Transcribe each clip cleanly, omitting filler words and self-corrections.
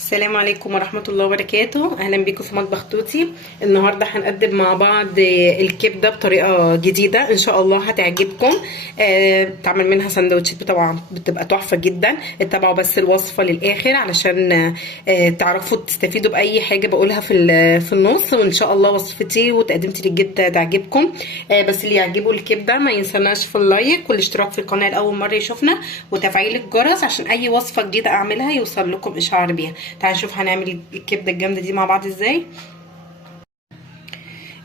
السلام عليكم ورحمة الله وبركاته. أهلا بكم في مطبخ توتي. النهاردة هنقدم مع بعض الكبدة بطريقة جديدة إن شاء الله هتعجبكم. تعمل منها سندوتشات طبعا بتبقى تحفة جدا. اتبعوا بس الوصفة للآخر علشان تعرفوا تستفيدوا بأي حاجة بقولها في النص، وإن شاء الله وصفتي وتقدمتي للجبدة تعجبكم. بس اللي يعجبه الكبدة ما ينسناش في اللايك والاشتراك في القناة لأول مرة يشوفنا وتفعيل الجرس عشان أي وصفة جديدة أعملها يوصل لكم إشعار بيها. تعالوا نشوف هنعمل الكبده الجامده دي مع بعض ازاي.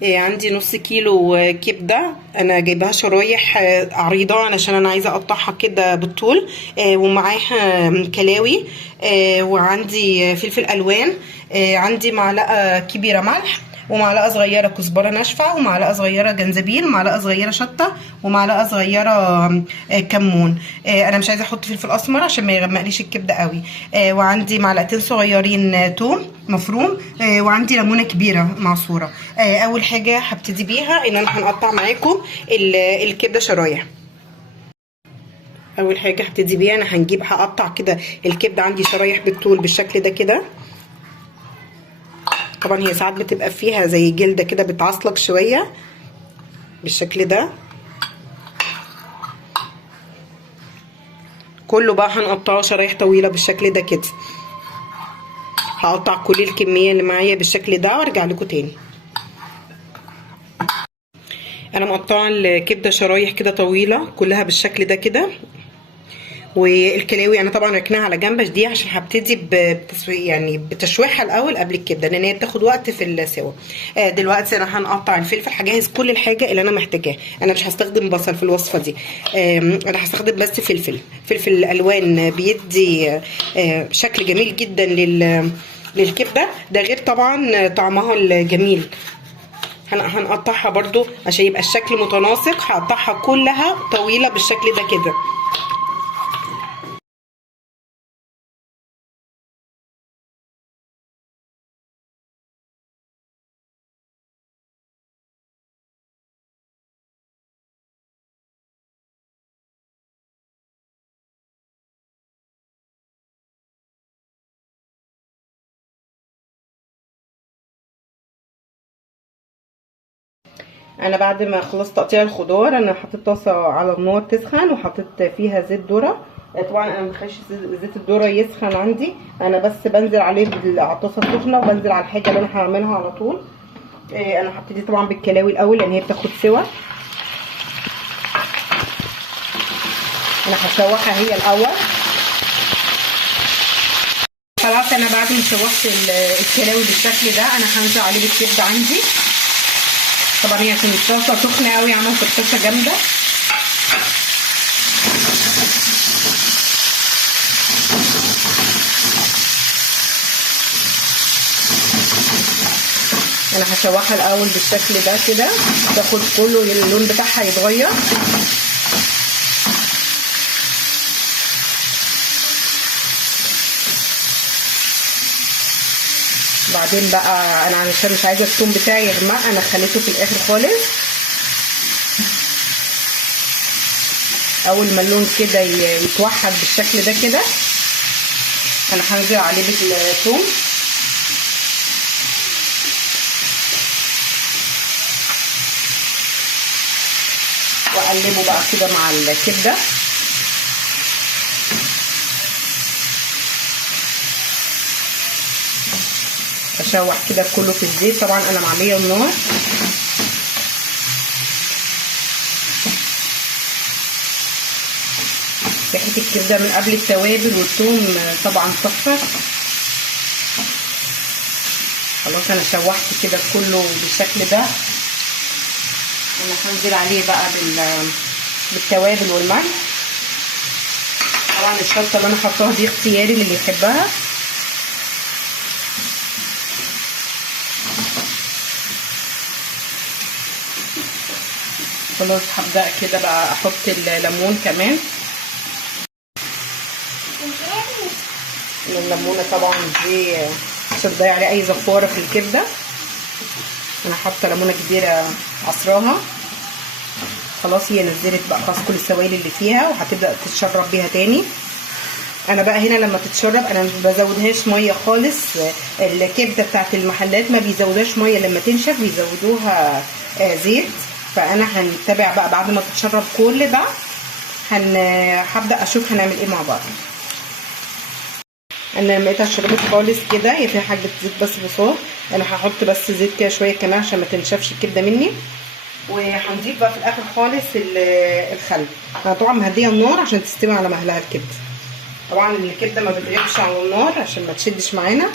عندي نص كيلو كبده انا جايباها شرايح عريضه علشان انا عايزه اقطعها كده بالطول، ومعاها كلاوي، وعندي فلفل الوان، عندي معلقه كبيره ملح، ومعلقه صغيره كزبره ناشفه، ومعلقه صغيره جنزبيل، ومعلقه صغيره شطه، ومعلقه صغيره كمون. انا مش عايزه احط فلفل اسمر عشان ما يغمقليش الكبده قوي. وعندي معلقتين صغيرين توم مفروم، وعندي ليمونه كبيره معصوره. اول حاجه هبتدي بيها ان انا هنقطع معاكم الكبده شرايح. اول حاجه هبتدي بيها انا هقطع كده الكبده عندي شرايح بالطول بالشكل ده كده. طبعا هي ساعات بتبقى فيها زي جلده كده بتعصلك شويه بالشكل ده. كله بقى هنقطعه شرايح طويله بالشكل ده كده. هقطع كل الكميه اللي معايا بالشكل ده وارجع لكم تاني. انا مقطعه الكبده شرايح كده طويله كلها بالشكل ده كده. والكلاوي انا طبعا ركناها على جنب دي عشان هبتدي يعني بتشويحها الاول قبل الكبده لان هي بتاخد وقت في السوا. دلوقتي انا هنقطع الفلفل، هجهز كل الحاجه اللي انا محتاجاها. انا مش هستخدم بصل في الوصفه دي، انا هستخدم بس فلفل الالوان بيدي شكل جميل جدا للكبده ده، غير طبعا طعمها الجميل. هنقطعها برضو عشان يبقى الشكل متناسق، هقطعها كلها طويله بالشكل ده كده. انا بعد ما خلصت تقطيع الخضار انا حطيت طاسه على النار تسخن وحطيت فيها زيت ذره. طبعا انا مبخليش زيت الذره يسخن عندي، انا بس بنزل عليه على الطاسه السخنه وبنزل على الحاجه اللي انا هعملها على طول. انا هبتدي طبعا بالكلاوي الاول لان هي بتاخد سوا. انا هشوحها هي الاول. خلاص انا بعد ما شوحت الكلاوي بالشكل ده انا هنزل عليه بالكبده عندي. طبعا هي عشان الطاسه سخنه قوي عملت الطاسه جامده. انا هشوحها الاول بالشكل ده كده تاخد كله اللون بتاعها يتغير. بعدين بقى انا علشان مش عايزه الثوم بتاعي يغمق انا خليته في الاخر خالص. اول ما اللون كده يتوحد بالشكل ده كده انا هنزل عليه بالثوم. واقلبه بقى كده مع الكبده. اشوح كده كله في الزيت. طبعا انا معليه النار. ريحه الكبده من قبل التوابل والثوم طبعا تحفه. خلاص انا شوحت كده كله بالشكل ده. انا هنزل عليه بقى بالتوابل والملح. طبعا الشطه اللي انا حطاها دي اختياري اللي يحبها. خلاص هبدأ كده بقى احط الليمون كمان. الليمونه طبعا دي عشان تضيع عليه اي زفاره في الكبده. انا حاطه ليمونه كبيره عصراها. خلاص هي نزلت بقى خلاص كل السوائل اللي فيها وهتبدأ تتشرب بيها تاني. انا بقى هنا لما تتشرب انا ما بزودهاش ميه خالص. الكبده بتاعت المحلات ما بيزودوهاش ميه، لما تنشف بيزودوها زيت. فانا هنتبع بقى بعد ما تتشرب كل ده هبدا اشوف هنعمل ايه مع بعض. انا لقيتها اتشربت خالص كده، هي فيها حاجه زيت بس بصوت. انا هحط بس زيت كده شويه كمان عشان ما تنشفش الكبده مني. وهنضيف بقى في الاخر خالص الخل. انا طبعا مهديه النار عشان تستوي على مهلها الكبده. طبعا الكبده ما بتغيبش على النار عشان ما تشدش معانا.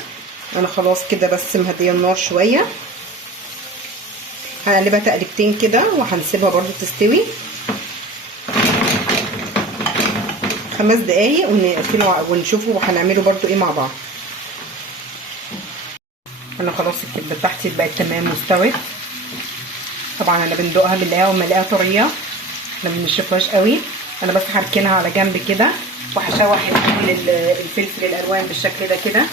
انا خلاص كده بس مهديه النار شويه. هنقلبها تقلبتين كده وهنسيبها برده تستوي 5 دقايق ونقفله ونشوفه هنعمله برده ايه مع بعض. انا خلاص الكبده بتاعتي بقت تمام واستوت. طبعا انا بندوقها بنلاقيها وما نلاقيها طريه، احنا ما بنشوفهاش قوي. انا بس هركنها على جنب كده وهشوح الفلفل الالوان بالشكل ده كده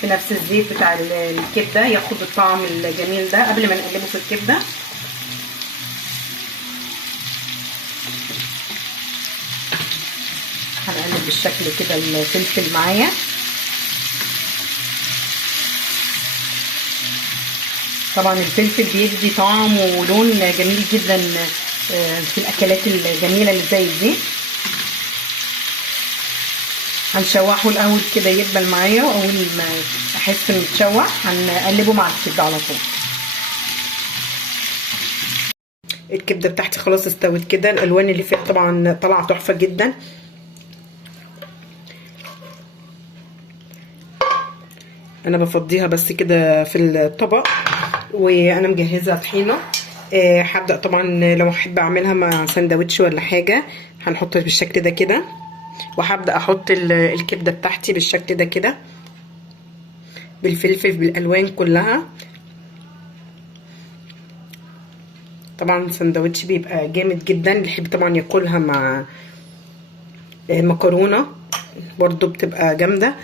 في نفس الزيت بتاع الكبده، ياخد الطعم الجميل ده قبل ما نقلبه في الكبده. هنقلب بالشكل كده الفلفل معايا. طبعا الفلفل بيدي طعم ولون جميل جدا في الاكلات الجميله اللي زي دي. هنشوحه الاول كده يدبل معايا، واول ما احس انه اتشوح هنقلبه مع الكبده على طول. الكبده بتاعتي خلاص استوت كده، الالوان اللي فيها طبعا طالعه تحفه جدا. انا بفضيها بس كده في الطبق، وانا مجهزه طحينه. هبدا طبعا لو احب اعملها مع سندوتش ولا حاجه هنحطها بالشكل ده كده، وهبدا احط الكبده بتاعتي بالشكل ده كده بالفلفل بالالوان كلها. طبعا السندوتش بيبقى جامد جدا، اللي يحب طبعا ياكلها مع مكرونه برضو بتبقى جامده.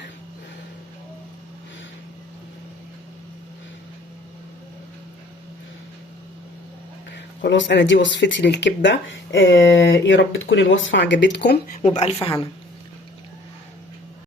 خلاص انا دي وصفتي للكبده. يا رب تكون الوصفه عجبتكم وبألف هنا.